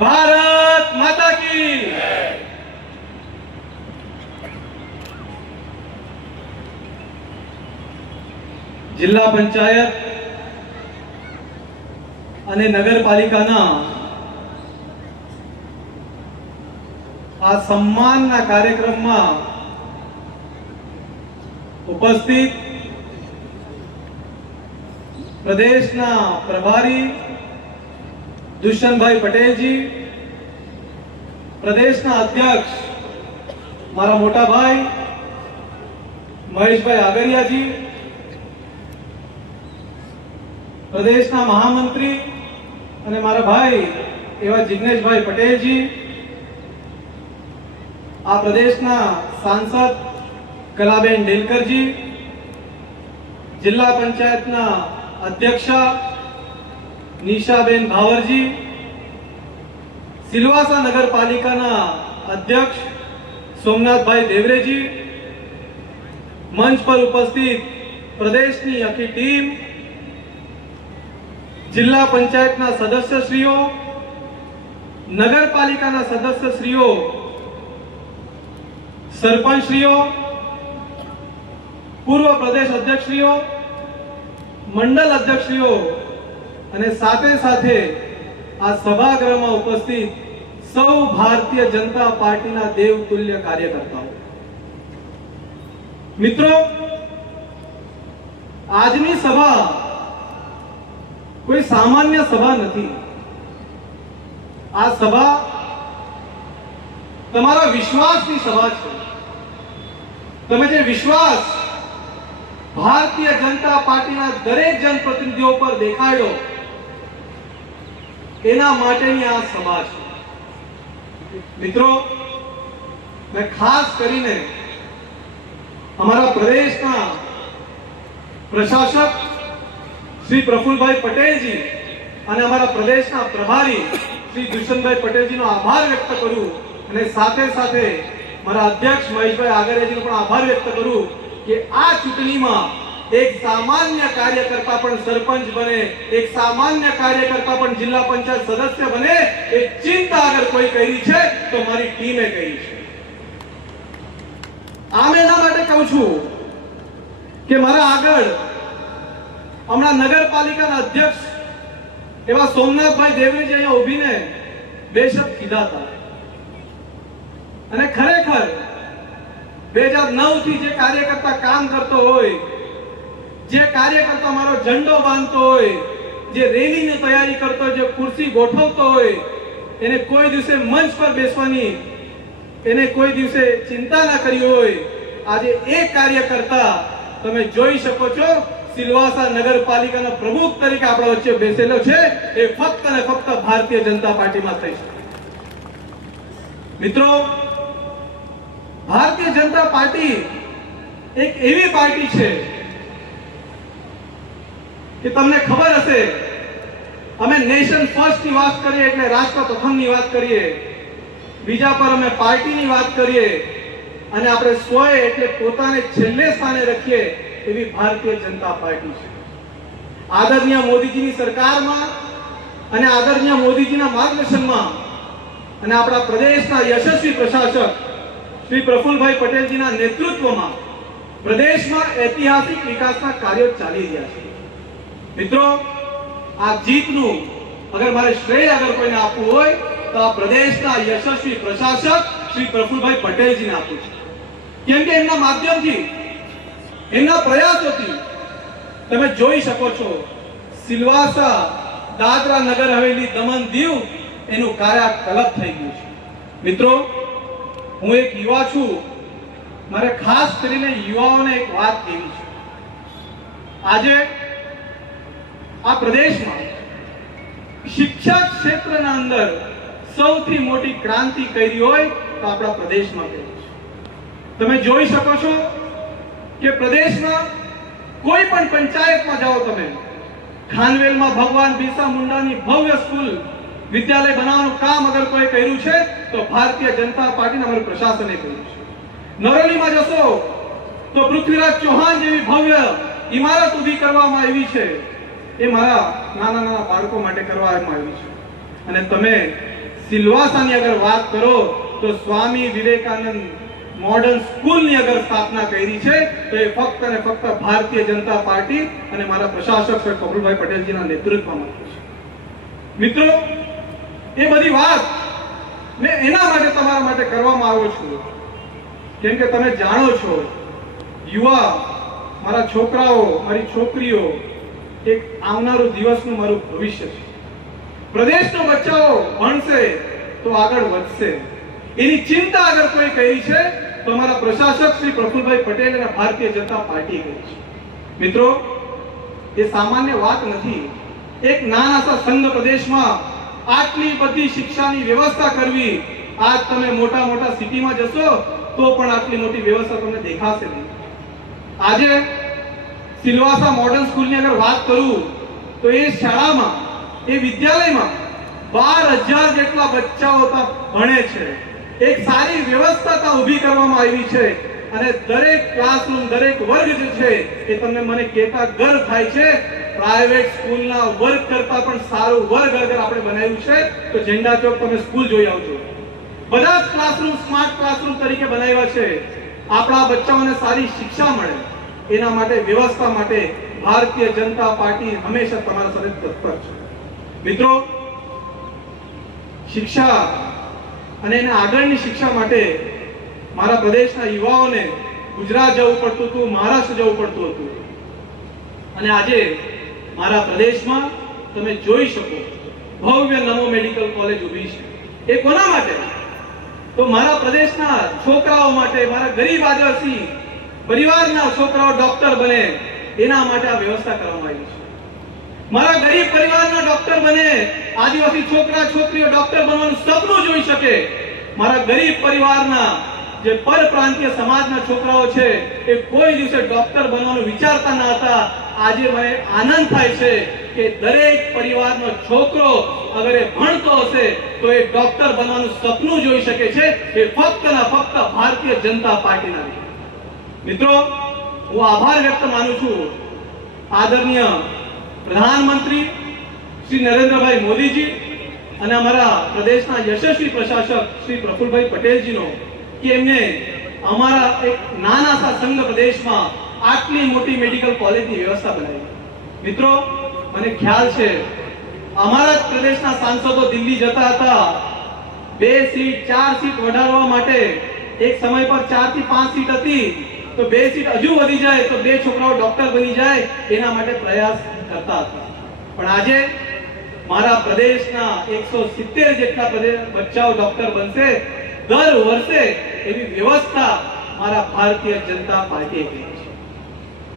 ભારત માતા કી જિલ્લા પંચાયત અને નગરપાલિકાના આ સન્માનના કાર્યક્રમમાં ઉપસ્થિત પ્રદેશના પ્રભારી દુષ્યંતભાઈ પટેલજી, પ્રદેશના અધ્યક્ષ મારા મોટા ભાઈ મહેશભાઈ આગરિયાજી, પ્રદેશના મહામંત્રી અને મારા ભાઈ એવા જિગ્નેશભાઈ પટેલજી, આ પ્રદેશના સાંસદ કલાબેન ડેલકરજી, જિલ્લા પંચાયતના અધ્યક્ષા નિશાબેન ભાવરજી, સિલવાસા નગરપાલિકાના અધ્યક્ષ સોમનાથભાઈ દેવરેજી, મંચ પર ઉપસ્થિત પ્રદેશની આખી ટીમ, જિલ્લા પંચાયતના સદસ્યશ્રીઓ, નગરપાલિકાના સદસ્યશ્રીઓ, સરપંચશ્રીઓ, પૂર્વ પ્રદેશ અધ્યક્ષશ્રીઓ, મંડળ અધ્યક્ષશ્રીઓ અને સાથે સાથે આ સભાગૃહમાં ઉપસ્થિત સૌ ભારતીય જનતા પાર્ટીના દેવતુલ્ય કાર્યકર્તાઓ, મિત્રો, આજની સભા કોઈ સામાન્ય સભા નથી. આ સભા તમારા વિશ્વાસની સભા છે. તમે જે વિશ્વાસ ભારતીય જનતા પાર્ટીના દરેક જનપ્રતિનિધિઓ પર દેખાડ્યો એના માટેની આ સભા છે. મિત્રો, મેં ખાસ કરીને અમારા પ્રદેશના પ્રશાસક શ્રી પ્રફુલભાઈ પટેલજી અને અમારા પ્રદેશના પ્રભારી શ્રી દુષ્યંતભાઈ પટેલજીનો આભાર વ્યક્ત કરું અને સાથે સાથે મારા અધ્યક્ષ મહેશભાઈ આગરિયાજીનો પણ આભાર વ્યક્ત કરું કે આ ચૂંટણીમાં એક સામાન્ય કાર્યકર્તા પણ સરપંચ બને, એક સામાન્ય કાર્યકર્તા પણ જિલ્લા પંચાયત સદસ્ય બને, એ ચિંતા અગર કોઈ કરી છે તો મારી ટીમે કરી છે. આમ એના માટે કહું છું કે મારા આગળ હમણાં નગરપાલિકાના અધ્યક્ષ એવા સોમનાથભાઈ દેવરેજી અહીંયા ઉભીને બે શબ્દ કીધા હતા અને ખરેખર 2009 થી જે કાર્યકર્તા કામ કરતો હોય, જે કાર્યકર્તા મારો ઝંડો બાંધતો હોય, જે રેલીની તૈયારી કરતો હોય, જે ખુરશી ગોઠવતો હોય, એને કોઈ દિવસે મંચ પર બેસવાની એને કોઈ દિવસે ચિંતા ના કરી હોય, આજે એક કાર્યકર્તા તમે જોઈ શકો છો સિલવાસા નગરપાલિકાના પ્રમુખ તરીકે આપણા વચ્ચે બેસેલો છે. એ ફક્ત અને ફક્ત ભારતીય જનતા પાર્ટીમાં થઈ શકે. મિત્રો, ભારતીય જનતા પાર્ટી એક એવી પાર્ટી છે કે તમને ખબર હશે, અમે નેશન ફર્સ્ટ ની વાત કરીએ એટલે રાષ્ટ્ર પ્રથમ ની વાત કરીએ, બીજા પર અમે પાર્ટીની વાત કરીએ અને આપણે સ્વય એટલે પોતાને છેલ્લે સ્થાને રાખીએ એવી ભારતીય જનતા પાર્ટી છે. આદરણીય મોદીજીની સરકારમાં અને આદરણીય મોદીજીના માર્ગદર્શનમાં અને આપણા પ્રદેશના યશસ્વી પ્રશાસક શ્રી પ્રફુલભાઈ પટેલજીના નેતૃત્વમાં પ્રદેશમાં ઐતિહાસિક વિકાસના કાર્યો ચાલી રહ્યા છે. મિત્રો, આ જીતનું અગર મારે શ્રેય અગર કોઈને આપવું હોય તો આ પ્રદેશના યશસ્વી પ્રશાસક શ્રી પ્રફુલભાઈ પટેલજીને આપું છું. કેમ કે એમના માધ્યમથી, એમના પ્રયાસોથી તમે જોઈ શકો છો સિલવાસા, દાદરા નગર હવેલી, દમણ દીવ એનું કાયાકલ્પ થઈ ગયું છે. મિત્રો, હું એક યુવા છું, મારે ખાસ કરીને યુવાઓને એક વાત કહેવી છે. આજે આ પ્રદેશમાં શિક્ષા ક્ષેત્રના અંદર સૌથી મોટી ક્રાંતિ કરી હોય તો આપણા પ્રદેશમાં કરી છે. તમે જોઈ શકો છો કે પ્રદેશમાં કોઈ પણ પંચાયતમાં જાઓ તમે, ખાનવેલમાં ભગવાન બિરસા મુંડાની ભવ્ય સ્કૂલ વિદ્યાલય બનાવવાનું કામ અગર કોઈ કર્યું છે તો ભારતીય જનતા પાર્ટીના અમારું પ્રશાસને કર્યું છે. નરોલીમાં જશો તો પૃથ્વીરાજ ચૌહાણ જેવી ભવ્ય ઇમારત ઊભી કરવામાં આવી છે, એ મારા નાના નાના બાળકો માટે કરવામાં આવી છે. અને તમે સિલવાસાની અગર વાત કરો તો સ્વામી વિવેકાનંદ મોડર્ન સ્કૂલની અગર સ્થાપના કરી છે તો એ ફક્ત અને ફક્ત ભારતીય જનતા પાર્ટી અને મારા પ્રશાસક શ્રી પ્રફુલભાઈ પટેલજીના નેતૃત્વમાં છે. મિત્રો, એ બધી વાત મેં એના માટે તમારા માટે કરવામાં આવ્યો છું કેમ કે તમે જાણો છો યુવા, મારા છોકરાઓ, મારી છોકરીઓ એક આવનારું દિવસનું મારું ભવિષ્ય છે. પ્રદેશનો બચ્ચાઓ ભણશે તો આગળ વધશે, એની ચિંતા અગર કોઈ કરી છે તો અમારા પ્રશાસક શ્રી પ્રફુલભાઈ પટેલ અને ભારતીય જનતા પાર્ટી કરી છે. મિત્રો, એ સામાન્ય વાત નથી. એક નાના સા સંઘ પ્રદેશમાં આટલી બધી શિક્ષાની વ્યવસ્થા કરવી, આજ તમે મોટા મોટા સિટીમાં જશો તો પણ આટલી મોટી વ્યવસ્થા તમને દેખાશે નહીં. આજે સિલવાસા મોડર્ન સ્કૂલની અગર વાત કરું તો એ શાળામાં, એ વિદ્યાલયમાં 12,000 જેટલા બચ્ચાઓ ભણે છે. એક સારી વ્યવસ્થા ત્યાં ઊભી કરવામાં આવી છે અને દરેક ક્લાસરૂમ, દરેક વર્ગ જે છે એ તમને મને કહેતા ગર્વ થાય છે. પ્રાઇવેટ સ્કૂલના વર્ગ કરતા પણ સારું વર્ગ અગર આપણે બનાવ્યું છે તો ઝંડા ચોક તમે સ્કૂલ જોઈ આવજો. બધા જ ક્લાસરૂમ સ્માર્ટ ક્લાસરૂમ તરીકે બનાવ્યા છે. આપણા બચ્ચાઓને સારી શિક્ષા મળે એના માટે, વ્યવસ્થા માટે ભારતીય જનતા પાર્ટી હંમેશા તમારા સાથે તત્પર છે. મિત્રો, શિક્ષા અને એને આગળની શિક્ષા માટે મારા પ્રદેશના યુવાઓને ગુજરાત જવું પડતું હતું, મહારાષ્ટ્ર જવું પડતું હતું અને આજે મારા પ્રદેશમાં તમે જોઈ શકો ભવ્ય નવો મેડિકલ કોલેજ ઊભી છે. એ કોના માટે? તો મારા પ્રદેશના છોકરાઓ માટે, મારા ગરીબ આદિવાસી પરિવારના છોકરાઓ ડોક્ટર બને એના માટે આ વ્યવસ્થા કરવામાં આવી છે. મારા ગરીબ પરિવારના ડોક્ટર બને, આદિવાસી છોકરા છોકરીઓ ડોક્ટર બનવાનું સપનું જોઈ શકે. મારા ગરીબ પરિવારના જે પરપ્રાંતીય સમાજના છોકરાઓ છે એ કોઈ દિવસે ડોક્ટર બનવાનું વિચારતા ન હતા. આજે મને આનંદ થાય છે કે દરેક પરિવારનો છોકરો અગર એ ભણતો હશે તો એ ડોક્ટર બનવાનું સપનું જોઈ શકે છે. એ ફક્ત ને ફક્ત ભારતીય જનતા પાર્ટીના લીધે. મિત્રો, હું આભાર વ્યક્ત માનું છું આદરણીય પ્રધાનમંત્રી શ્રી નરેન્દ્રભાઈ મોદીજી અને અમારા પ્રદેશના યશસ્વી પ્રશાસક શ્રી પ્રફુલભાઈ પટેલજીનો કે એમને અમારા એક નાના સા સંઘ પ્રદેશમાં આટલી મોટી મેડિકલ કોલેજની વ્યવસ્થા બનાવી. મિત્રો, મને ખ્યાલ છે અમારા જ પ્રદેશના સાંસદો દિલ્હી જતા હતા 2 સીટ 4 સીટ વધારવા માટે. એક સમય પર 4 થી 5 સીટ હતી તો 2 સીટ હજુ વધી જાય તો 2 છોકરાઓ ડોક્ટર બની જાય એના માટે પ્રયાસ કરતા હતા. પણ આજે મારા પ્રદેશના 170 જેટલા બચ્ચાઓ ડોક્ટર બનશે દર વર્ષે એવી વ્યવસ્થા મારા ભારતીય જનતા પાર્ટીએ કરી છે.